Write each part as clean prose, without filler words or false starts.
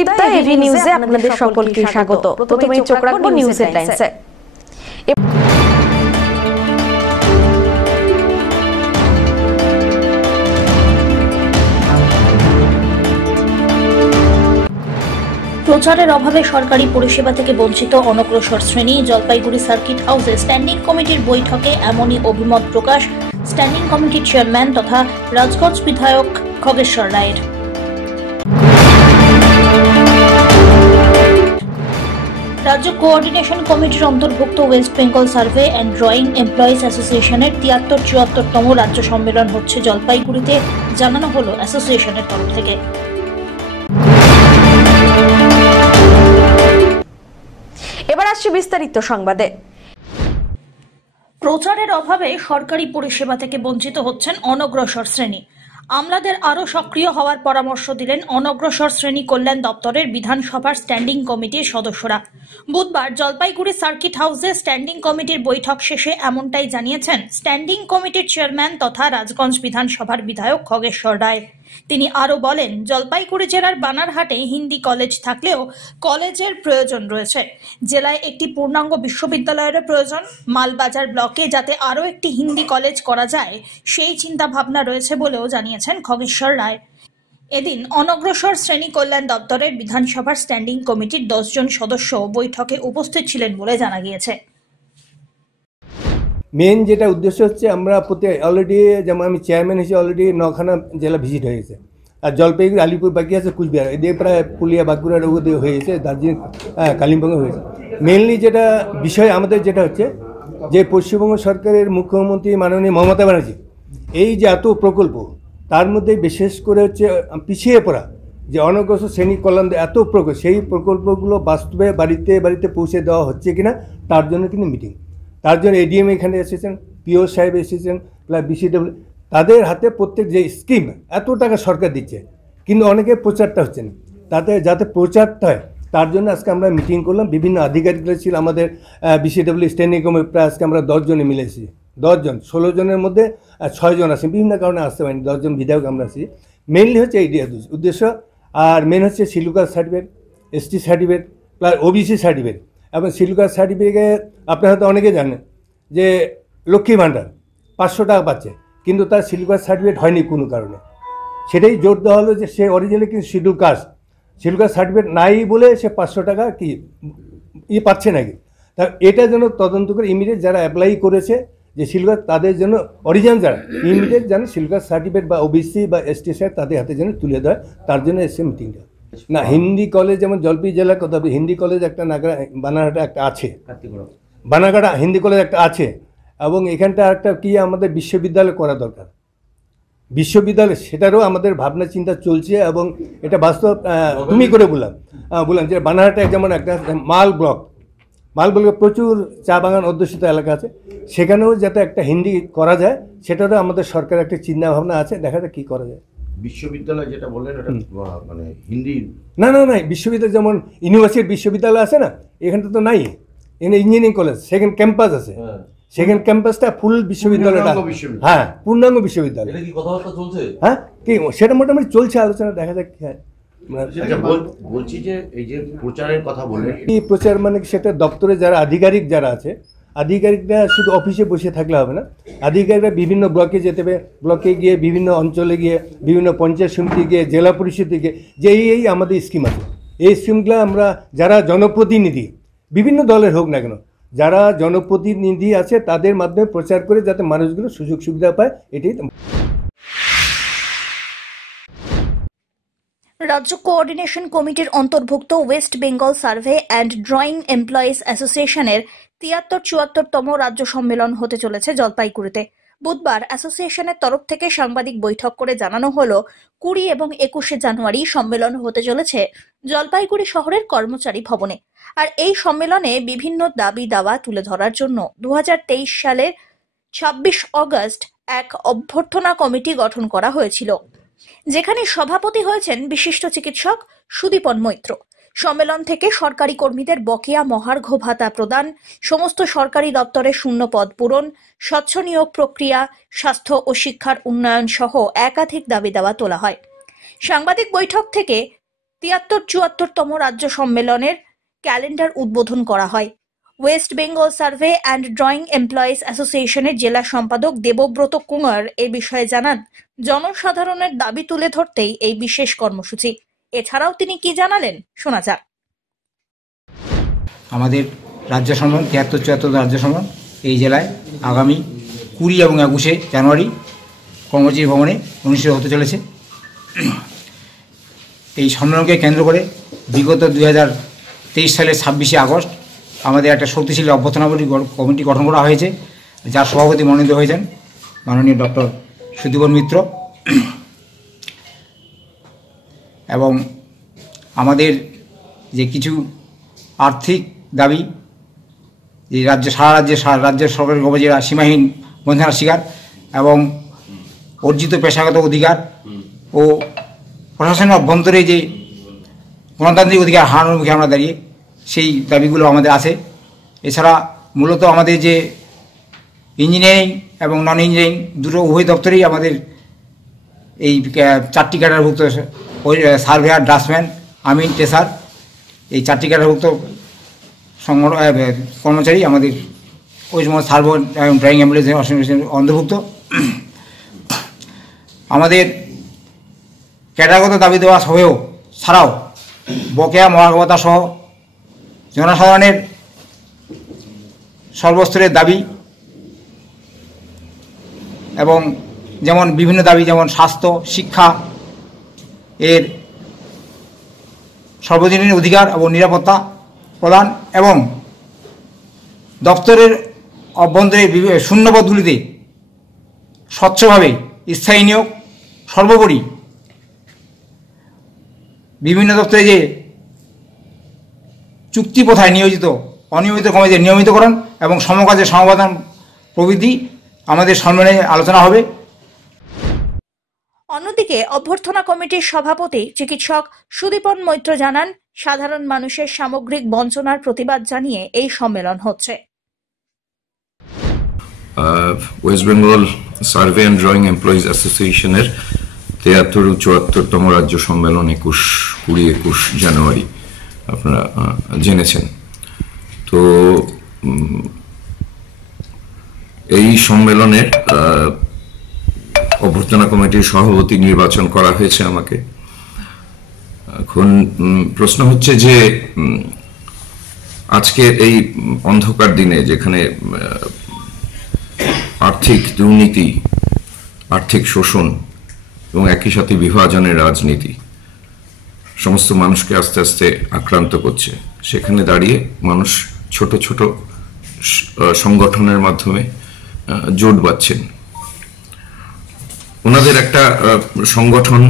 Sudipta, AV নিউজে আপনাদের সকলকে স্বাগত। প্রথমেই চোখ রাখবো নিউজ হেডলাইন্সে। প্রচারের অভাবে সরকারি পরিষেবা থেকে বঞ্চিত অনগ্রসর শ্রেণী। জলপাইগুড়ি সার্কিট হাউসে স্ট্যান্ডিং কমিটির বৈঠকে এমনই অভিমত প্রকাশ স্ট্যান্ডিং কমিটির চেয়ারম্যান তথা রাজগঞ্জ বিধায়ক খগেশ্বর রায়ের। রাজ্য কোঅর্ডিনেশন কমিটির অন্তর্ভুক্ত West Bengal survey and drawing employees অ্যাসোসিয়েশনের ৭৩-৭৪তম রাজ্য সম্মেলন হচ্ছে জলপাইগুড়িতে, জানানো হলো অ্যাসোসিয়েশনের তরফ থেকে। এবার আসছে বিস্তারিত সংবাদে। প্রচারের অভাবে সরকারি পরিষেবা থেকে বঞ্চিত হচ্ছেন অনগ্রসর শ্রেণী। আমলাদের আরও সক্রিয় হওয়ার পরামর্শ দিলেন অনগ্রসর শ্রেণী কল্যাণ দপ্তরের বিধানসভার স্ট্যান্ডিং কমিটির সদস্যরা। বুধবার জলপাইগুড়ি সার্কিট হাউসে স্ট্যান্ডিং কমিটির বৈঠক শেষে এমনটাই জানিয়েছেন স্ট্যান্ডিং কমিটির চেয়ারম্যান তথা রাজগঞ্জ বিধানসভার বিধায়ক খগেশ্বর রায়। তিনি আরও বলেন, জলপাইগুড়ি জেলার বানারহাটে হিন্দি কলেজ থাকলেও কলেজের প্রয়োজন রয়েছে। জেলায় একটি পূর্ণাঙ্গ বিশ্ববিদ্যালয়েরও প্রয়োজন। মালবাজার ব্লকে যাতে আরও একটি হিন্দি কলেজ করা যায় সেই চিন্তা ভাবনা রয়েছে বলেও জানিয়েছেন খগেশ্বর রায়। এদিন অনগ্রসর শ্রেণী কল্যাণ দপ্তরের বিধানসভার স্ট্যান্ডিং কমিটির 10 জন সদস্য বৈঠকে উপস্থিত ছিলেন বলে জানা গিয়েছে। মেন যেটা উদ্দেশ্য হচ্ছে, আমরা অলরেডি যেমন আমি চেয়ারম্যান হিসেবে অলরেডি 9খানা জেলা ভিজিট হয়ে গেছে, আর জলপাইগুড়ি, আলিপুর বাকি আছে, কুচবিহার, এদিকে প্রায় পুরুলিয়া, বাঁকুড়ার ওদিকে হয়ে গেছে, দার্জিলিং, কালিম্পংয়ে হয়েছে। মেনলি যেটা বিষয় আমাদের যেটা হচ্ছে যে পশ্চিমবঙ্গ সরকারের মুখ্যমন্ত্রী মাননীয় মমতা ব্যানার্জি এই যে এত প্রকল্প, তার মধ্যে বিশেষ করে হচ্ছে পিছিয়ে পড়া যে অনগ্রসর শ্রেণী কল্যাণ এত প্রকল্প, সেই প্রকল্পগুলো বাস্তবে বাড়িতে বাড়িতে পৌঁছে দেওয়া হচ্ছে কিনা তার জন্য কিন্তু মিটিং। তার জন্য এডিএম এখানে এসেছেন, পিও সাহেব এসেছেন, প্লাস বিসিডব্লিউ, তাদের হাতে প্রত্যেক যে স্কিম এত টাকা সরকার দিচ্ছে, কিন্তু অনেকে প্রচারটা হচ্ছে না, তাতে যাতে প্রচারটা হয় তার জন্য আজকে আমরা মিটিং করলাম। বিভিন্ন আধিকারিকরা ছিল আমাদের বিসিডব্লিউ স্ট্যান্ডিং কমিটি, প্রায় আজকে আমরা 10 জনে মিলে এসেছি। 10 জন, 16 জনের মধ্যে 6 জন আসেন, বিভিন্ন কারণে আসতে পারেনি, 10 জন বিধায়ক আমরা আছি। মেনলি হচ্ছে এই উদ্দেশ্য। আর মেন হচ্ছে schedule caste certificate, ST certificate, plus OBC certificate. এবং শিডিউল কাস্ট সার্টিফিকেট আপনারা হয়তো অনেকে জানেন যে লক্ষ্মী ভাণ্ডার 500 টাকা পাচ্ছে, কিন্তু তার শিডিউল কাস্ট সার্টিফিকেট হয়নি কোনো কারণে। সেটাই জোর দেওয়া হলো যে সে অরিজিনালি কিন্তু শিডিউল কাস্ট সার্টিফিকেট নাই বলে সে 500 টাকা কি পাচ্ছে নাকি। তা এটা যেন তদন্ত করে ইমিডিয়েট যারা অ্যাপ্লাই করেছে যে শিডিউল কাস্ট, তাদের জন্য অরিজিনাল যারা ইমিডিয়েট যেন শিডিউল কাস্ট সার্টিফিকেট বা ওবিসি বা এসটি সার্টিফিকেট তাদের হাতে যেন তুলে দেয়, তার জন্য এসে মিটিংটা। না, হিন্দি কলেজ যেমন জলপাইগুড়ি জেলার কথা, হিন্দি কলেজ একটা বানারহাটে একটা আছে, বানারঘাটা হিন্দি কলেজ একটা আছে, এবং এখানটা একটা কি আমাদের বিশ্ববিদ্যালয় করা দরকার। বিশ্ববিদ্যালয় সেটারও আমাদের ভাবনা চিন্তা চলছে, এবং এটা বাস্তব তুমি করে বললাম যে বানারহাটে যেমন একটা মাল ব্লকে প্রচুর চা বাগান অধ্যুষিত এলাকা আছে, সেখানেও যাতে একটা হিন্দি করা যায় সেটারও আমাদের সরকারের একটা চিন্তা ভাবনা আছে, দেখা যায় কী করা যায়। বিশ্ববিদ্যালয় যেটা বললেন এটা মানে হিন্দি না, বিশ্ববিদ্যালয় যেমন ইউনিভার্সিটির বিশ্ববিদ্যালয় আছে না, এখানটা তো নাই। এখানে ইঞ্জিনিয়ারিং কলেজ সেকেন্ড ক্যাম্পাস আছে, সেকেন্ড ক্যাম্পাসটা ফুল বিশ্ববিদ্যালয়টা, হ্যাঁ পূর্ণাঙ্গ বিশ্ববিদ্যালয়। হ্যাঁ, কি সেটা মোটামুটি চলছে আলোচনা, দেখা যাক। হ্যাঁ, বলছি যে এই যে প্রচারের কথা বললেন, এই প্রচার মানে সেটা দপ্তরে যারা আধিকারিক যারা আছে, আধিকারিকরা শুধু অফিসে বসে থাকলে হবে না, আধিকারিকরা বিভিন্ন ব্লকে যেতে হবে, ব্লকে গিয়ে বিভিন্ন অঞ্চলে গিয়ে বিভিন্ন পঞ্চায়েত সমিতি গিয়ে জেলা পরিষদে গিয়ে যে এই আমাদের স্কিম আছে, এই স্কিমগুলো আমরা যারা জনপ্রতিনিধি বিভিন্ন দলের হোক না কেন, যারা জনপ্রতিনিধি আছে তাদের মাধ্যমে প্রচার করে যাতে মানুষগুলো সুযোগ সুবিধা পায়, এটাই। রাজ্য কোঅর্ডিনেশন কমিটির অন্তর্ভুক্ত West Bengal survey and drawing employees অ্যাসোসিয়েশনের ৭৩-৭৪তম রাজ্য সম্মেলন হতে চলেছে জলপাইগুড়িতে। বুধবার অ্যাসোসিয়েশনের তরফ থেকে সাংবাদিক বৈঠক করে জানানো হলো 20 এবং 21শে জানুয়ারি সম্মেলন হতে চলেছে জলপাইগুড়ি শহরের কর্মচারী ভবনে। আর এই সম্মেলনে বিভিন্ন দাবি দাওয়া তুলে ধরার জন্য 2023 সালের 26 অগস্ট এক অভ্যর্থনা কমিটি গঠন করা হয়েছিল, যেখানে সভাপতি হয়েছেন বিশিষ্ট চিকিৎসক সুদীপন মৈত্র। সম্মেলন থেকে সরকারি কর্মীদের বকেয়া মহার্ঘ ভাতা প্রদান, সমস্ত সরকারি দপ্তরে শূন্য পদ পূরণ, স্বচ্ছ নিয়োগ প্রক্রিয়া, স্বাস্থ্য ও শিক্ষার উন্নয়ন সহ একাধিক দাবি দাওয়া তোলা হয়। সাংবাদিক বৈঠক থেকে 73-74তম রাজ্য সম্মেলনের ক্যালেন্ডার উদ্বোধন করা হয়। West Bengal survey and drawing employees অ্যাসোসিয়েশনের জেলা সম্পাদক দেবব্রত কুমার এ বিষয়ে জানান, জনসাধারণের দাবি তুলে ধরতেই এই বিশেষ কর্মসূচি। এছাড়াও তিনি কি জানালেন, শোনা যাক। আমাদের রাজ্য সম্মেলন 73-74 রাজ্য সম্মেলন এই জেলায় আগামী 20 এবং 21 জানুয়ারি কর্মচারী ভবনে অনুষ্ঠিত হতে চলেছে। এই সম্মেলনকে কেন্দ্র করে বিগত 2023 সালের 26শে আগস্ট আমাদের একটা শক্তিশালী অভ্যর্থনা কমিটি গঠন করা হয়েছে, যার সভাপতি মনোনীত হয়েছেন মাননীয় ডক্টর সুদীপন মিত্র। এবং আমাদের যে কিছু আর্থিক দাবি, যে সারা রাজ্যের সরকারি কর্মচারীরা সীমাহীন বঞ্চনার শিকার, এবং অর্জিত পেশাগত অধিকার ও প্রশাসনের অভ্যন্তরে যে গণতান্ত্রিক অধিকার হারানোর মুখে আমরা দাঁড়িয়ে, সেই দাবিগুলো আমাদের আছে। এছাড়া মূলত আমাদের যে ইঞ্জিনিয়ারিং এবং নন ইঞ্জিনিয়ারিং দুটো উভয় দপ্তরেই আমাদের এই 4টি ক্যাডারভুক্ত সার্ভেয়ার, ড্রাফটসম্যান, আমিন, টেসার, এই 4টি ক্যাডারভুক্ত কর্মচারী আমাদের ওই সময় সার্ভে এবং ড্রয়িং এমপ্লয়িজ অ্যাসোসিয়েশনের অন্তর্ভুক্ত। আমাদের ক্যাডারগত দাবি দেওয়া সহেও ছাড়াও বকেয়া মহার্ঘ সহ জনসাধারণের সর্বস্তরের দাবি, এবং যেমন বিভিন্ন দাবি, যেমন স্বাস্থ্য, শিক্ষা এর সর্বজনীন অধিকার এবং নিরাপত্তা প্রদান, এবং দপ্তরের অভ্যন্তরে শূন্যপদগুলিতে স্বচ্ছভাবে স্থায়ী নিয়োগ, সর্বোপরি বিভিন্ন দপ্তরে যে চুক্তি প্রথায় নিয়োজিত অনিয়মিত কর্মীদের নিয়মিতকরণ এবং সমকাজের সমাধান প্রভৃতি আমাদের সম্মেলনে আলোচনা হবে। অন্যদিকে অভ্যর্থনা কমিটির সভাপতি চিকিৎসক সুদীপন মৈত্র জানান, সাধারণ মানুষের সামগ্রিক বঞ্চনার প্রতিবাদ জানিয়ে এই সম্মেলন হচ্ছে। West Bengal survey and drawing employees অ্যাসোসিয়েশনের 73-74তম রাজ্য সম্মেলন 21 জানুয়ারি আপনারা জেনেছেন। তো এই সম্মেলনের অভ্যর্থনা কমিটির সভাপতি নির্বাচন করা হয়েছে আমাকে। এখন প্রশ্ন হচ্ছে যে আজকে এই অন্ধকার দিনে, যেখানে আর্থিক দুর্নীতি, আর্থিক শোষণ এবং একই সাথে বিভাজনের রাজনীতি সমস্ত মানুষকে আস্তে আস্তে আক্রান্ত করছে, সেখানে দাঁড়িয়ে মানুষ ছোট ছোট সংগঠনের মাধ্যমে জোট বাঁধছেন। ওনাদের একটা সংগঠন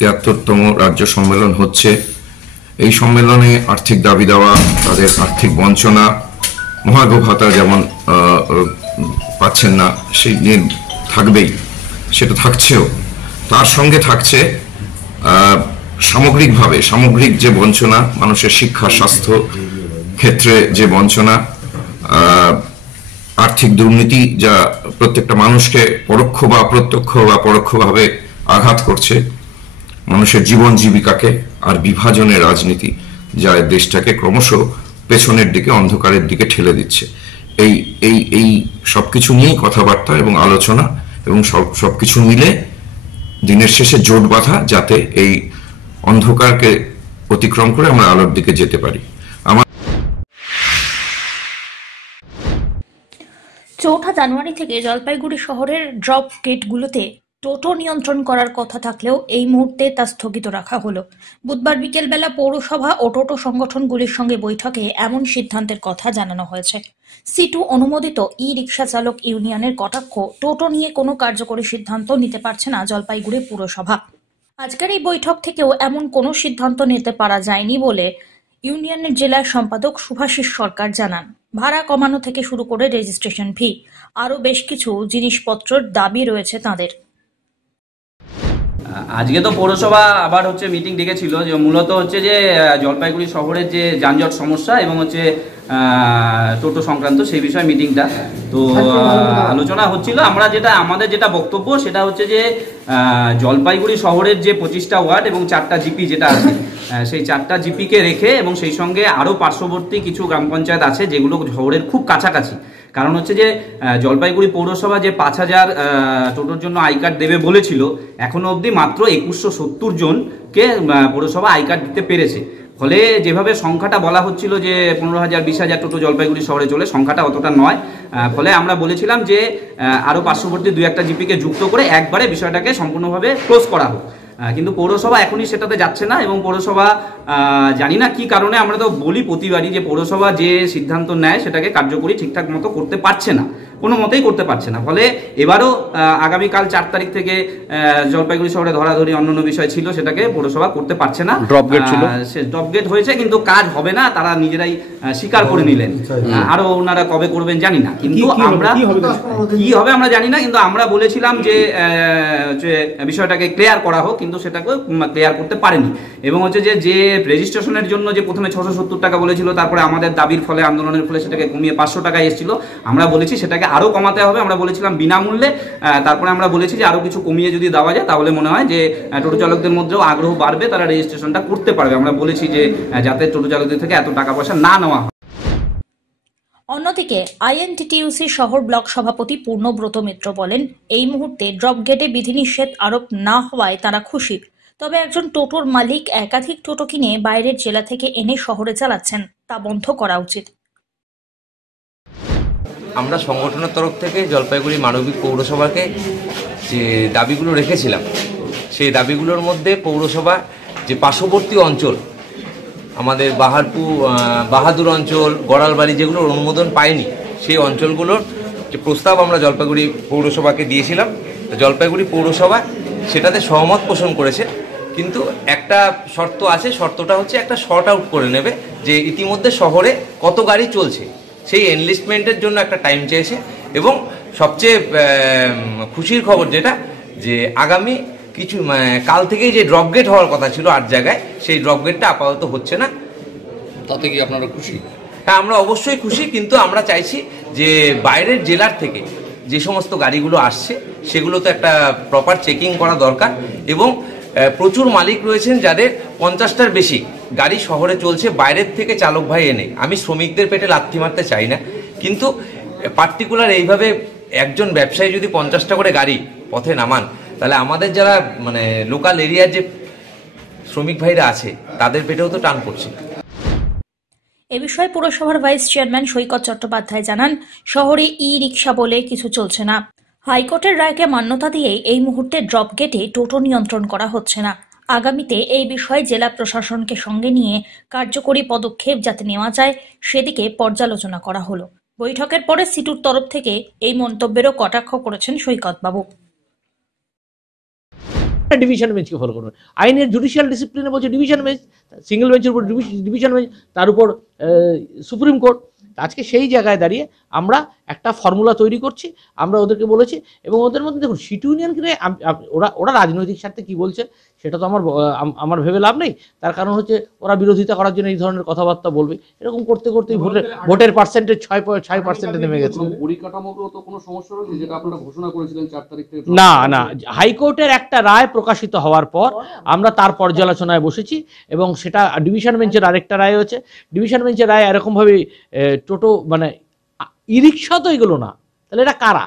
73তম রাজ্য সম্মেলন হচ্ছে। এই সম্মেলনে আর্থিক দাবি দেওয়া, তাদের আর্থিক বঞ্চনা, মহার্ঘ ভাতা যেমন পাচ্ছেন না সেই নিয়ে থাকবেই, সেটা থাকছেও। তার সঙ্গে থাকছে সামগ্রিক যে বঞ্চনা, মানুষের শিক্ষা, স্বাস্থ্য ক্ষেত্রে যে বঞ্চনা, আর্থিক দুর্নীতি যা প্রত্যেকটা মানুষকে পরোক্ষ বা পরোক্ষভাবে আঘাত করছে, মানুষের জীবন জীবিকাকে, আর বিভাজনের রাজনীতি যা দেশটাকে ক্রমশ পেছনের দিকে, অন্ধকারের দিকে ঠেলে দিচ্ছে। এই সবকিছু নিয়েই কথাবার্তা এবং আলোচনা, এবং সবকিছু মিলে দিনের শেষে জোট বাঁধা, যাতে এই অন্ধকারকে অতিক্রম করে আমরা আলোর দিকে যেতে পারি। 4 জানুয়ারি থেকে জলপাইগুড়ি শহরের ড্রপ গেটগুলোতে টোটো নিয়ন্ত্রণ করার কথা থাকলেও এই মুহূর্তে তা স্থগিত রাখা হলো। বুধবার বিকেলবেলা পৌরসভা ও টোটো সংগঠনগুলির সঙ্গে বৈঠকে এমন সিদ্ধান্তের কথা জানানো হয়েছে। সিটু অনুমোদিত ই রিক্সা চালক ইউনিয়নের কটাক্ষ টোটো নিয়ে কোনো কার্যকরী সিদ্ধান্ত নিতে পারছে না জলপাইগুড়ি পুরসভা। আজকের এই বৈঠক থেকেও এমন কোনো সিদ্ধান্ত নিতে পারা যায়নি বলে ইউনিয়নের জেলা সম্পাদক শুভাশিস সরকার জানান। ভাড়া কমানো থেকে শুরু করে রেজিস্ট্রেশন ফি, আরও বেশ কিছু জিনিসপত্রের দাবি রয়েছে তাঁদের। আজকে তো পৌরসভা আবার হচ্ছে মিটিং ডেকেছিল, যে মূলত হচ্ছে যে জলপাইগুড়ি শহরের যে যানজট সমস্যা এবং হচ্ছে টোটো সংক্রান্ত সেই বিষয়ে মিটিংটা তো আলোচনা হচ্ছিল। আমাদের যেটা বক্তব্য সেটা হচ্ছে যে জলপাইগুড়ি শহরের যে 25টা ওয়ার্ড এবং 4টা জিপি যেটা আছে সেই 4টা জিপিকে রেখে এবং সেই সঙ্গে আরও পার্শ্ববর্তী কিছু গ্রাম পঞ্চায়েত আছে যেগুলো শহরের খুব কাছাকাছি। কারণ হচ্ছে যে জলপাইগুড়ি পৌরসভা যে 5000 টোটোর জন্য আই কার্ড দেবে বলেছিল, এখনো অবধি মাত্র 2170 জনকে পৌরসভা আই কার্ড দিতে পেরেছে। ফলে যেভাবে সংখ্যাটা বলা হচ্ছিল যে 15,000 20,000 টোটো জলপাইগুড়ি শহরে চলে, সংখ্যাটা অতটা নয়। ফলে আমরা বলেছিলাম যে আরও পার্শ্ববর্তী 2-1টা জিপিকে যুক্ত করে একবারে বিষয়টাকে সম্পূর্ণভাবে ক্লোজ করা হোক। কিন্তু পৌরসভা এখনই সেটাতে যাচ্ছে না এবং পৌরসভা জানি না কি কারণে, আমরা তো বলি প্রতিবারই যে পৌরসভা যে সিদ্ধান্ত নেয় সেটাকে কার্যকরী ঠিকঠাক মতো করতে পারছে না, কোনো মতেই করতে পারছে না। ফলে এবারও আগামীকাল 4 তারিখ থেকে জলপাইগুড়ি শহরে ধরাধরি অন্যান্য বিষয় ছিল, সেটাকে পৌরসভা করতে পারছে না। ড্রপগেট ছিল, সে ড্রপগেট হয়েছে কিন্তু কাজ হবে না, তারা নিজেরাই স্বীকার করে নিলেন। আরো ওনারা কবে করবেন জানি না, কিন্তু আমরা কি হবে আমরা জানি না, কিন্তু আমরা বলেছিলাম যে বিষয়টাকে ক্লিয়ার করা হোক, কিন্তু সেটাকে ক্লিয়ার করতে পারেনি। এবং হচ্ছে যে রেজিস্ট্রেশনের জন্য যে প্রথমে 670 টাকা বলেছিল, তারপরে আমাদের দাবির ফলে আন্দোলনের ফলে সেটাকে কমিয়ে 500 টাকায় এসেছিল। আমরা বলেছি সেটাকে আরো কমাতে হবে, আমরা বলেছিলাম বিনামূল্যে। তারপরে আমরা বলেছি যে আরো কিছু কমিয়ে যদি দেওয়া যায় তাহলে মনে হয় যে টোটো চালকদের মধ্যেও আগ্রহ বাড়বে, তারা রেজিস্ট্রেশনটা করতে পারবে। আমরা বলেছি যে যাতে টোটো চালকদের থেকে এত টাকা পয়সা না নেওয়া হয়। অন্যদিকে আইএনটিটিইউসি শহর ব্লক সভাপতি পূর্ণব্রত মিত্র বলেন, এই মুহূর্তে ড্রপ গেটে বিধিনিষেধ আরোপ না হওয়ায় তারা খুশি। তবে একজন টোটোর মালিক একাধিক টোটো কিনে বাইরের জেলা থেকে এনে শহরে চালাচ্ছেন, তা বন্ধ করা উচিত। আমরা সংগঠনের তরফ থেকে জলপাইগুড়ি মানবিক পৌরসভাকে যে দাবিগুলো রেখেছিলাম, সেই দাবিগুলোর মধ্যে পৌরসভা যে পার্শ্ববর্তী অঞ্চল আমাদের বাহাদুর অঞ্চল, গড়ালবাড়ি, যেগুলোর অনুমোদন পায়নি, সেই অঞ্চলগুলোর যে প্রস্তাব আমরা জলপাইগুড়ি পৌরসভাকে দিয়েছিলাম, জলপাইগুড়ি পৌরসভা সেটাতে সহমত পোষণ করেছে। কিন্তু একটা শর্ত আছে, শর্তটা হচ্ছে একটা শর্ট আউট করে নেবে যে ইতিমধ্যে শহরে কত গাড়ি চলছে, সেই এনলিস্টমেন্টের জন্য একটা টাইম চেয়েছে। এবং সবচেয়ে খুশির খবর যেটা, যে আগামী কাল থেকেই যে ড্রপ গেট হওয়ার কথা ছিল 8 জায়গায়, সেই ড্রপ গেটটা আপাতত হচ্ছে না। তাতে কি আপনারা খুশি? হ্যাঁ, আমরা অবশ্যই খুশি, কিন্তু আমরা চাইছি যে বাইরের জেলার থেকে যে সমস্ত গাড়িগুলো আসছে সেগুলো তো একটা প্রপার চেকিং করা দরকার। এবং প্রচুর মালিক রয়েছেন যাদের 50টার বেশি গাড়ি শহরে চলছে বাইরের থেকে চালক ভাই এনে। আমি শ্রমিকদের পেটে লাথি মারতে চাই না, কিন্তু পার্টিকুলার এইভাবে একজন ব্যবসায়ী যদি 50টা করে গাড়ি পথে নামান, তাহলে আমাদের যারা লোকাল এরিয়ার যে শ্রমিক ভাইরা আছে তাদের পেটেও তো টান পড়ছে। এ বিষয়ে পুরসভার ভাইস চেয়ারম্যান সৈকত চট্টোপাধ্যায় জানান, শহরে ই রিক্সা বলে কিছু চলছে না। হাইকোর্টের রায়কে মান্যতা দিয়েই এই মুহূর্তে ড্রপ গেটে টোটো নিয়ন্ত্রণ করা হচ্ছে না। আগামীতে এই বিষয়ে জেলা প্রশাসনকে সঙ্গে নিয়ে কার্যকরী পদক্ষেপ যাতে নেওয়া যায় সেদিকে পর্যালোচনা করা হলো। বৈঠকের পরে সিটুর তরফ থেকে এই মন্তব্যেরও কটাক্ষ করেছেন সৈকত বাবু। ডিভিশন বেঞ্চকে ফলো করবে, আইনের জুডিশিয়াল ডিসিপ্লিনে বলছে ডিভিশন বেঞ্চ, সিঙ্গেল বেঞ্চের উপর ডিভিশন বেঞ্চ, তার উপর সুপ্রিম কোর্ট। আজকে সেই জায়গায় দাঁড়িয়ে আমরা একটা ফর্মুলা তৈরি করছি, আমরা ওদেরকে বলেছি। এবং ওদের মধ্যে দেখুন, সিটি ইউনিয়নকে নিয়ে ওরা রাজনৈতিক স্বার্থে কী বলছে সেটা তো আমার ভেবে লাভ নেই। তার কারণ হচ্ছে ওরা বিরোধিতা করার জন্য এই ধরনের কথাবার্তা বলবে, এরকম করতে করতেই ভোটের পার্সেন্টেজ 6% নেমে গেছে। পরিকাঠামোগত কোনো সমস্যা রয়েছে যেটা আপনারা ঘোষণা করেছিলেন 4 তারিখ থেকে? না, হাইকোর্টের একটা রায় প্রকাশিত হওয়ার পর আমরা তার পর্যালোচনায় বসেছি এবং সেটা ডিভিশন বেঞ্চের আরেকটা রায় হয়েছে। ডিভিশন বেঞ্চের রায় এরকমভাবে টোটো ই রিক্সা তো এগুলো না, তাহলে এটা কারা,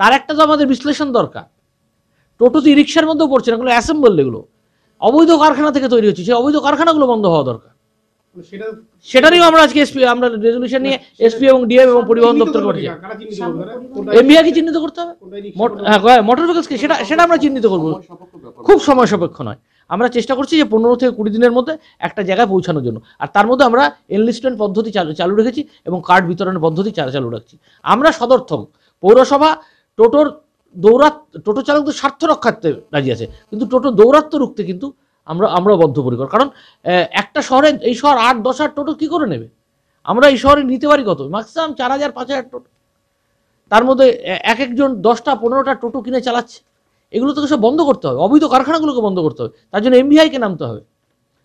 তার একটা তো আমাদের বিশ্লেষণ দরকার। টোটো তো ই রিক্সার মধ্যেও পড়ছে না, এগুলো অ্যাসেম্বল, এগুলো অবৈধ কারখানা থেকে তৈরি হচ্ছে, সেই অবৈধ কারখানাগুলো বন্ধ হওয়া দরকার। সেটারই আমরা আজকে আমরা রেজলিউশন নিয়ে এসপি এবং ডিএম এবং পরিবহন দপ্তর করছি। এমবিআকে চিহ্নিত করতে হবে, মোটর ভেহিকলসকে, সেটা আমরা চিহ্নিত করবো, খুব সময় সাপেক্ষ নয়। আমরা চেষ্টা করছি যে 15 থেকে 20 দিনের মধ্যে একটা জায়গায় পৌঁছানোর জন্য। আর তার মধ্যে আমরা এনলিস্টমেন্ট পদ্ধতি চালু রেখেছি এবং কার্ড বিতরণের পদ্ধতি চালু রাখছি। আমরা সদর্থক, পৌরসভা টোটো চালকদের স্বার্থ রক্ষার্থে রাজি আছে, কিন্তু টোটো দৌরাত্ম্য রুখতে কিন্তু আমরা বদ্ধপরিকর। কারণ একটা শহরে, এই শহর 8-10 টোটো কি করে নেবে? আমরা এই শহরে নিতে পারি কত? ম্যাক্সিমাম 4000-5000 টোটো, তার মধ্যে একজন 10টা 15টা টোটো কিনে চালাচ্ছে। এগুলো তোকে সব বন্ধ করতে হবে, অবৈধ কারখানাগুলোকে বন্ধ করতে হবে। তার জন্য এমভিআইকে নামতে হবে,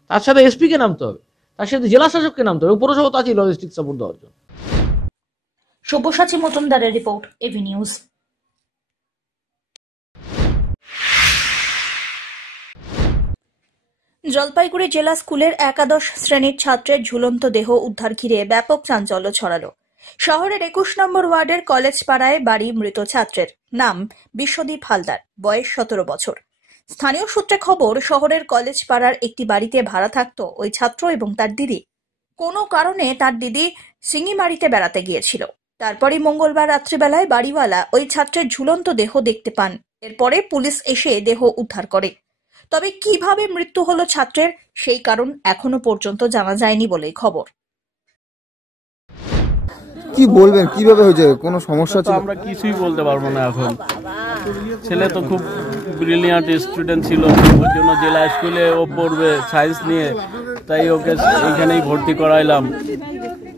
তার সাথে এসপিকে নামতে হবে, তার সাথে জেলা শাসককে নামতে হবে, পৌরসভা তো আছেই লজিস্টিক সাপোর্ট দেওয়ার জন্য। সব্যসাচী মজুমদারের রিপোর্ট, এভি নিউজ। জলপাইগুড়ি জেলা স্কুলের একাদশ শ্রেণীর ছাত্রের ঝুলন্ত দেহ উদ্ধার ঘিরে ব্যাপক চাঞ্চল্য ছড়ালো। শহরের 21 নম্বর ওয়ার্ডের কলেজ পাড়ায় বাড়ি মৃত ছাত্রের, নাম বিশ্বদীপ হালদার, বয়স 17 বছর। স্থানীয় সূত্রে খবর, শহরের কলেজ পাড়ার একটি বাড়িতে ভাড়া থাকত ওই ছাত্র এবং তার দিদি। কোনো কারণে তার দিদি সিঙ্গিমারিতে বেড়াতে গিয়েছিল। তারপরে মঙ্গলবার রাত্রিবেলায় বাড়িওয়ালা ওই ছাত্রের ঝুলন্ত দেহ দেখতে পান। এরপরে পুলিশ এসে দেহ উদ্ধার করে। তবে কিভাবে মৃত্যু হলো ছাত্রের, সেই কারণ এখনো পর্যন্ত জানা যায়নি বলেই খবর। কি বলবেন, কিভাবে হয়েছে, কোনো সমস্যা ছিল? আমরা কিছুই বলতে পারবো না এখন। ছেলে তো খুব ব্রিলিয়ান্ট স্টুডেন্ট ছিল, ওর জন্য জেলা স্কুলে ও পড়বে সায়েন্স নিয়ে, তাই ওকে এইখানেই ভর্তি করাইলাম।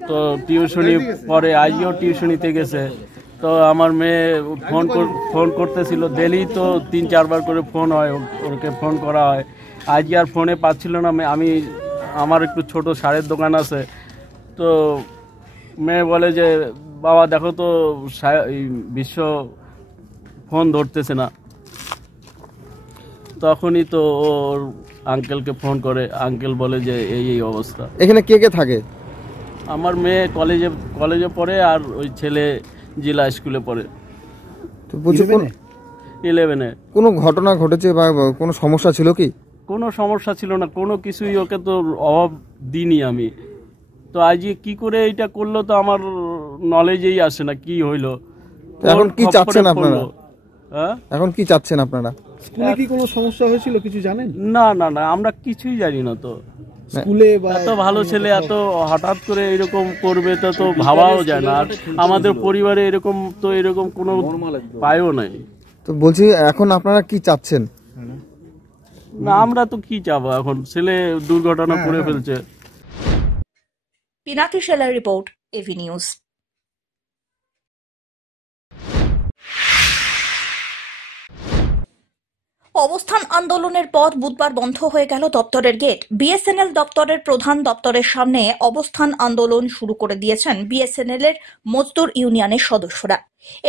তো টিউশনি পরে, আজও টিউশনিতে গেছে। তো আমার মেয়ে ফোন করতেছিল ডেলি, তো 3-4 বার করে ফোন হয়, ওকে ফোন করা হয়। আজকে আর ফোনে পাচ্ছিল না। আমার একটু ছোট সারের দোকান আছে, তো মেয়ে বলে যে বাবা দেখো তো বিশ্ব ফোন ধরতেছে না। তখনই তো ওর আঙ্কেলকে ফোন করে, আঙ্কেল বলে যে এই অবস্থা। এখানে কে কে থাকে? আমার মেয়ে কলেজে পড়ে, আর ওই ছেলে জেলা স্কুলে পড়ে, 11-এ। কোনো ঘটনা ঘটেছে বা কোনো সমস্যা ছিল কি? কোনো সমস্যা ছিল না, কোনো কিছুই ওকে তো অভাব দিইনি আমি। তো আজকে কি করে এইটা করলো তো আমার নলেজেই আসে না কি হইলো। এখন কি চাচ্ছেন আপনারা? এখন কি চাচ্ছেন আপনারা? স্কুলে কি কোনো সমস্যা হয়েছিল কিছু জানেন? না, আমরা কিছুই জানি না। তো স্কুলে এত ভালো ছেলে এত হঠাৎ করে এরকম করবে তো ভাবাও যায় না। আমাদের পরিবারে এরকম কোনো পায়ও নাই। তো বলছি এখন আপনারা কি চাচ্ছেন? না, আমরা তো কি চাবো, এখন ছেলে দুর্ঘটনা করে ফেলছে। পিনাকি শেলার রিপোর্ট, এভি নিউজ। অবস্থান আন্দোলনের পর বুধবার বন্ধ হয়ে গেল দপ্তরের গেট। বিএসএনএল দপ্তরের প্রধান দপ্তরের সামনে অবস্থান আন্দোলন শুরু করে দিয়েছেন বিএসএনএল এর মজদুর ইউনিয়নের সদস্যরা।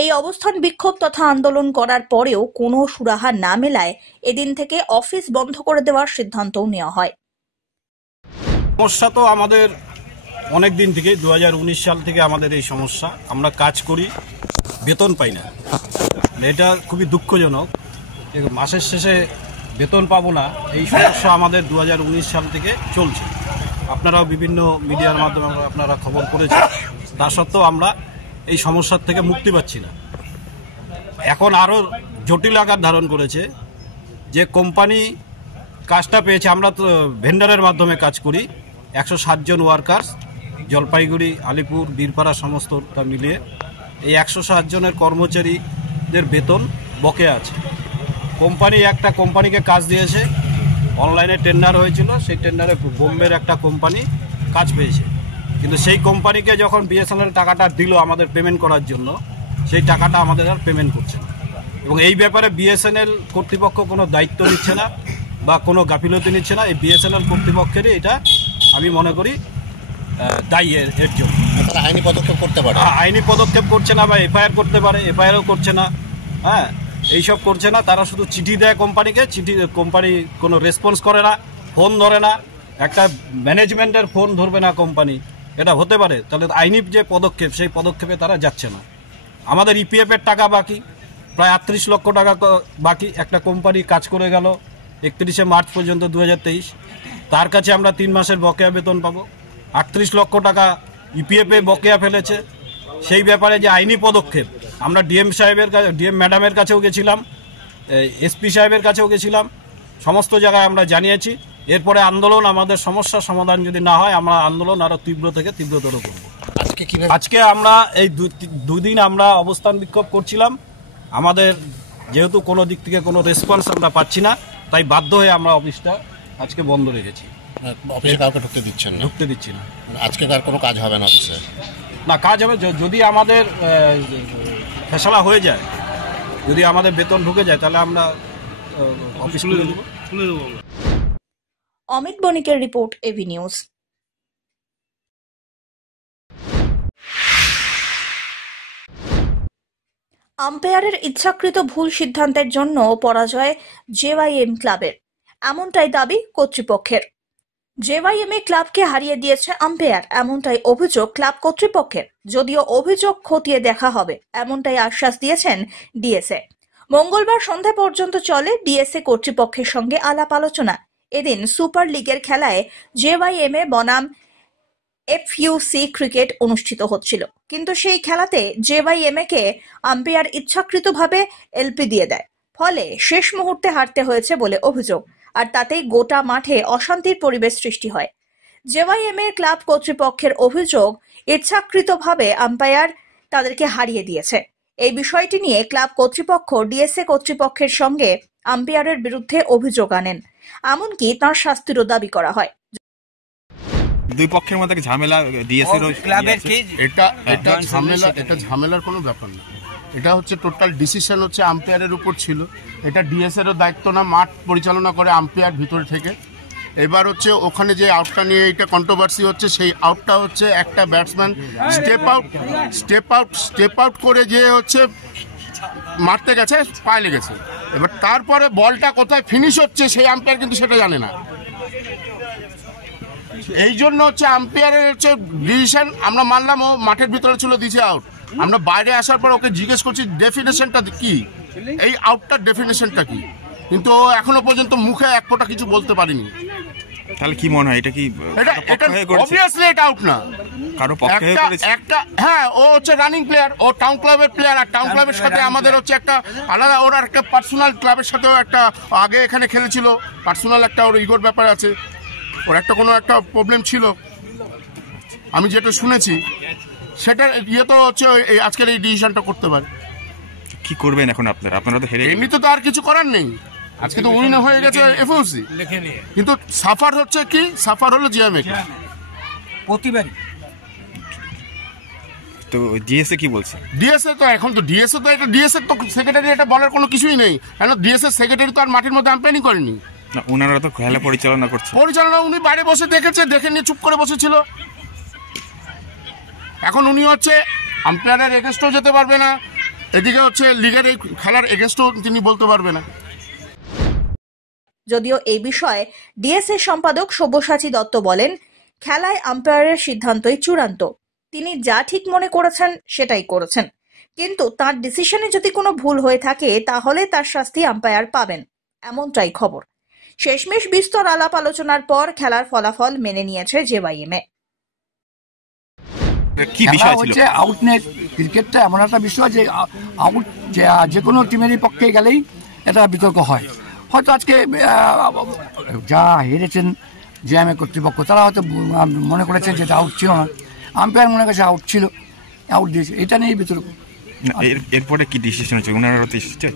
এই অবস্থান বিক্ষোভ তথা আন্দোলন করার পরেও কোনো সুরাহা না মেলায় এদিন থেকে অফিস বন্ধ করে দেওয়ার সিদ্ধান্তও নেওয়া হয়। সমস্যা তো আমাদের অনেক দিন থেকে, 2019 সাল থেকে আমাদের এই সমস্যা। আমরা কাজ করি, বেতন পাই না, এটা খুবই দুঃখজনক। মাসের শেষে বেতন পাবো না, এই সমস্যা আমাদের 2019 সাল থেকে চলছে। আপনারাও বিভিন্ন মিডিয়ার মাধ্যমে আপনারা খবর করেছেন। তা সত্ত্বেও আমরা এই সমস্যার থেকে মুক্তি পাচ্ছি না। এখন আরও জটিল আকার ধারণ করেছে। যে কোম্পানি কাজটা পেয়েছে, আমরা তো ভেন্ডারের মাধ্যমে কাজ করি, 107 জন ওয়ার্কার্স, জলপাইগুড়ি, আলিপুর, বীরপাড়া সমস্তটা মিলিয়ে এই 107 জনের কর্মচারীদের বেতন বকেয়া আছে। একটা কোম্পানিকে কাজ দিয়েছে, অনলাইনে টেন্ডার হয়েছিল, সেই টেন্ডারে বোম্বের একটা কোম্পানি কাজ পেয়েছে। কিন্তু সেই কোম্পানিকে যখন বিএসএনএল টাকাটা দিল আমাদের পেমেন্ট করার জন্য, সেই টাকাটা আমাদের আর পেমেন্ট করছে না। এবং এই ব্যাপারে বিএসএনএল কর্তৃপক্ষ কোনো দায়িত্ব নিচ্ছে না বা কোনো গাফিলতি নিচ্ছে না। এই বিএসএনএল কর্তৃপক্ষেরই এটা আমি মনে করি দায়ী এর জন্য। আইনি পদক্ষেপ করতে পারে, আইনি পদক্ষেপ করছে না বা এফআইআর করতে পারে, এফআইআরও করছে না। হ্যাঁ, এইসব করছে না। তারা শুধু চিঠি দেয় কোম্পানিকে, কোম্পানি কোনো রেসপন্স করে না, ফোন ধরে না। একটা ম্যানেজমেন্টের ফোন ধরবে না কোম্পানি, এটা হতে পারে? তাহলে আইনি যে পদক্ষেপ, সেই পদক্ষেপে তারা যাচ্ছে না। আমাদের ইপিএফ এর টাকা বাকি, প্রায় 38 লক্ষ টাকা বাকি। একটা কোম্পানি কাজ করে গেল 31শে মার্চ পর্যন্ত 2023, তার কাছে আমরা 3 মাসের বকেয়া বেতন পাবো। 38 লক্ষ টাকা ইপিএফ এ বকেয়া ফেলেছে। সেই ব্যাপারে যে আইনি পদক্ষেপ, আমরা ডিএম ম্যাডামের কাছেও গেছিলাম, এসপি সাহেবের কাছেও গেছিলাম, সমস্ত জায়গায় আমরা জানিয়েছি। এরপরে আন্দোলন, আমাদের সমস্যার সমাধান যদি না হয়, আমরা আন্দোলন আরো তীব্র থেকে তীব্রতর করব। আজকে আমরা এই দুদিন আমরা অবস্থান বিক্ষোভ করছিলাম। আমাদের যেহেতু কোনো দিক থেকে কোনো রেসপন্স আমরা পাচ্ছি না, তাই বাধ্য হয়ে আমরা অফিসটা আজকে বন্ধ রেখেছি। অফিসে কাউকে ঢুকতে দিচ্ছেন না? ঢুকতে দিচ্ছি না। আজকে আর কোনো কাজ হবে না অফিসে? না, কাজ হবে যদি আমাদের ফেসলা হয়ে যায়, যদি আমাদের বেতন ঢুকে যায়, তাহলে আমরা অফিস খুলে দেবো। অমিত বণিকের রিপোর্ট, এভি নিউজ। আম্পায়ারের ইচ্ছাকৃত ভুল সিদ্ধান্তের জন্য পরাজয় জেওয়াইএম ক্লাবের, এমনটাই দাবি কর্তৃপক্ষের। জেওয়াইএমএ ক্লাবকে হারিয়ে দিয়েছে আম্পায়ার, এমনটাই অভিযোগ ক্লাব কর্তৃপক্ষের। যদিও অভিযোগ খতিয়ে দেখা হবে, এমনটাই আশ্বাস দিয়েছেন ডিএসএ। মঙ্গলবার সন্ধ্যা পর্যন্ত চলে ডিএসএ কর্তৃপক্ষের সঙ্গে আলাপ আলোচনা। এদিন সুপার লিগের খেলায় জেওয়াইএমএ বনাম এফইউসি ক্রিকেট অনুষ্ঠিত হচ্ছিল, কিন্তু সেই খেলাতে জেওয়াইএমএ কে আম্পায়ার ইচ্ছাকৃতভাবে এলপি দিয়ে দেয়, ফলে শেষ মুহূর্তে হারতে হয়েছে বলে অভিযোগ। আর তাতেই গোটা মাঠে অশান্তির পরিবেশ সৃষ্টি হয়। জেওয়াইএমএ ক্লাব কর্তৃপক্ষের অভিযোগ, ইচ্ছাকৃতভাবে আম্পায়ার তাদেরকে হারিয়ে দিয়েছে। এই বিষয়টি নিয়ে ক্লাব কর্তৃপক্ষ ডিএসএ কর্তৃপক্ষের সঙ্গে আম্পায়ারের বিরুদ্ধে অভিযোগ আনেন, এমনকি তাঁর শাস্তিরও দাবি করা হয়। দুই পক্ষের মধ্যে ঝামেলা, ডিএসএর ক্লাবের কি এটা ঝামেলার কোনো ব্যাপার না। এটা হচ্ছে টোটাল ডিসিশন হচ্ছে আম্পায়ারের উপর ছিল। এটা ডিএসএরও দায়িত্ব না, মাঠ পরিচালনা করে আম্পায়ার ভিতর থেকে। এবার হচ্ছে ওখানে যে আউটটা নিয়ে এটা কন্ট্রোভার্সি হচ্ছে, সেই আউটটা হচ্ছে একটা ব্যাটসম্যান স্টেপ আউট করে যে হচ্ছে মারতে গেছে, পায়ে লেগেছে। এবার তারপরে বলটা কোথায় ফিনিশ হচ্ছে সেই আম্পায়ার কিন্তু সেটা জানে না। এই জন্য হচ্ছে আম্পায়ারের হচ্ছে ডিসিশন আমরা মানলাম, ও মাঠের ভিতরে ছিল, দিছে আউট। আমরা বাইরে আসার পর ওকে জিজ্ঞেস করছি ডেফিনেশনটা কি, এই আউটটার ডেফিনেশনটা কি, কিন্তু ও এখনো পর্যন্ত মুখে এক ফোঁটা কিছু বলতে পারিনি। তাহলে কি মনে হয় এটা কি অবভিয়াসলি এটা আউট না, কারো পক্ষে হয়ে করেছে একটা। হ্যাঁ, ও হচ্ছে রানিং প্লেয়ার, ও টাউন ক্লাবের প্লেয়ার, আর টাউন ক্লাবের সাথে আমাদের হচ্ছে একটা আলাদা, ওর একটা পার্সোনাল ক্লাবের সাথেও একটা আগে এখানে খেলেছিল, পার্সোনাল একটা ওর ইগোর ব্যাপার আছে, ওর একটা কোনো একটা প্রবলেম ছিল আমি যেটা শুনেছি, সেটা ইয়ে তো হচ্ছে আজকের এই ডিসিশনটা করতে পারে। কি করবেন এখন আপনারা তো হেরে, এমনিতে তো আর কিছু করার নেই, আজকে তো উইন হয়ে গেছে এফইউসি, কিন্তু সাফার হচ্ছে কি, সাফার হলো জিএমএ প্রতিবারই। তো ডিএসএ কি বলছে? ডিএসএ তো এখন তো ডিএসএ তো এটা ডিএসএ তো সেক্রেটারি এটা বলার কোনো কিছুই নেই, কেন ডিএসএ সেক্রেটারি তো আর মাঠের মধ্যে আম্পায়ারিং করেনি। না, ওনারা তো খেলা পরিচালনা করছে। উনি বাইরে বসে দেখেছে, দেখে নিয়ে চুপ করে বসেছিল। এখন উনি হচ্ছে আম্পায়ারের এগেনস্টও যেতে পারবে না, এদিকে হচ্ছে লিগের এই খেলার এগেনস্টও তিনি বলতে পারবে না। যদিও এই বিষয়ে ডিএসএ সম্পাদক সব্যসাচী দত্ত বলেন, খেলায় আম্পায়ারের সিদ্ধান্তই চূড়ান্ত, তিনি যা ঠিক মনে করেছেন সেটাই করেছেন, কিন্তু তার ডিসিশনে যদি কোনো ভুল হয়ে থাকে তাহলে তার শাস্তি আম্পায়ার পাবেন, এমনটাই খবর। শেষমেশ বিস্তর আলাপ আলোচনার পর খেলার ফলাফল মেনে নিয়েছে জেওয়াইএমএ। কি বিষয় ছিল? আউটনেট ক্রিকেটটা এমন একটা বিষয় যে আউট যে কোনো টিমেরই পক্ষে গেলেই এটা বিতর্ক হয়। হয়তো আজকে যা হেরেছেন জেএমএ কর্তৃপক্ষ, তারা হয়তো মনে করেছেন যে আউট ছিল না, আম্পায়ার মনে করছে আউট ছিল, আউট দিয়েছে, এটা নিয়েই বিতর্ক। এরপরে কি ডিসিশন হচ্ছে ওনারা এসেছে?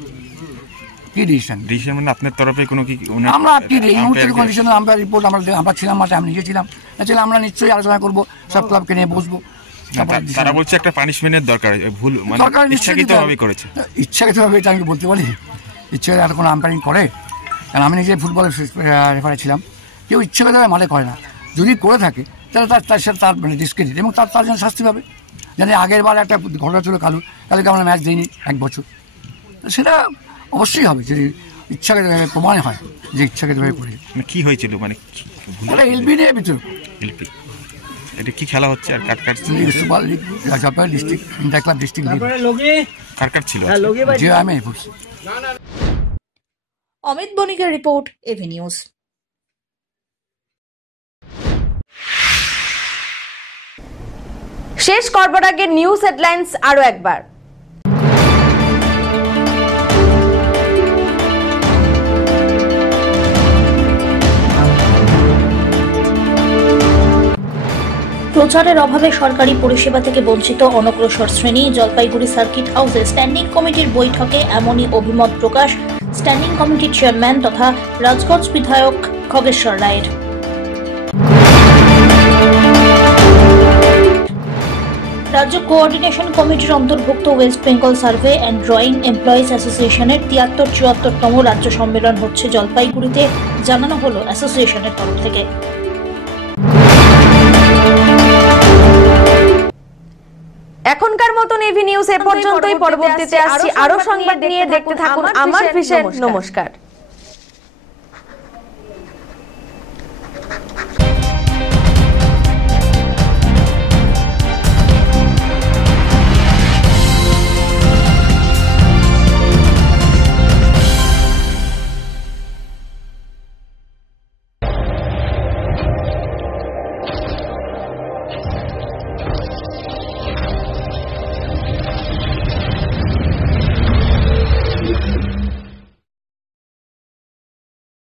কি ডিসিশন? ডিসিশন মানে আপনার তরফে কোনো কি? আমরা কি এই মুহূর্তের কন্ডিশনে আমরা রিপোর্ট আমরা ছিলাম মাঠে, আমি নিজে ছিলাম, আমরা নিশ্চয়ই আলোচনা করবো, সব ক্লাবকে নিয়ে বসবো। তারা বলছে একটা পানিশমেন্টের দরকার, ভুল মানে ইচ্ছাকৃতভাবে করেছে। ইচ্ছাকৃতভাবে এটা আমি বলতে পারি? ইচ্ছাকৃত আর কোনো আম্পায়ারিং করে? কারণ আমি নিজে ফুটবলের রেফারি ছিলাম, কেউ ইচ্ছাকৃতভাবে মাঠে করে না, যদি করে থাকে তাহলে তার সাথে তার মানে ডিসক্রেডিট, এবং তার জন্য শাস্তি পাবে। জানি আগের বার একটা ঘটনা ছিল কালুকে আমরা ম্যাচ দিইনি 1 বছর, সেটা অবশ্যই হবে যদি ইচ্ছাকৃতভাবে প্রমাণ হয় যে ইচ্ছাকৃতভাবে করে। কি হয়েছিল মানে এলপি নিয়ে ভিতর? এলপি এটা কি খেলা হচ্ছে? আর কাট super league Jalpaiguri district inter club district কাট ছিল যে আমি বলছি। অমিত বণিকের রিপোর্ট, এভি নিউজ। শেষ করবার আগে নিউজ হেডলাইন্স আরো একবার। প্রচারের অভাবে সরকারি পরিষেবা থেকে বঞ্চিত অনগ্রসর শ্রেণী। জলপাইগুড়ি সার্কিট হাউসে স্ট্যান্ডিং কমিটির বৈঠকে এমনই অভিমত প্রকাশ স্ট্যান্ডিং কমিটির চেয়ারম্যান তথা রাজগঞ্জ বিধায়ক খগেশ্বর রায়ের। রাজ্য কোঅর্ডিনেশন কমিটির অন্তর্ভুক্ত West Bengal survey and drawing employees অ্যাসোসিয়েশনের ৭৩-৭৪তম রাজ্য সম্মেলন হচ্ছে জলপাইগুড়িতে, জানানো হলো অ্যাসোসিয়েশনের তরফ থেকে। এখনকার মতন এভি নিউজ এ পর্যন্তই। পরবর্তীতে আসছি আরো সংবাদ নিয়ে। দেখতে থাকুন আমার ভিশন। নমস্কার।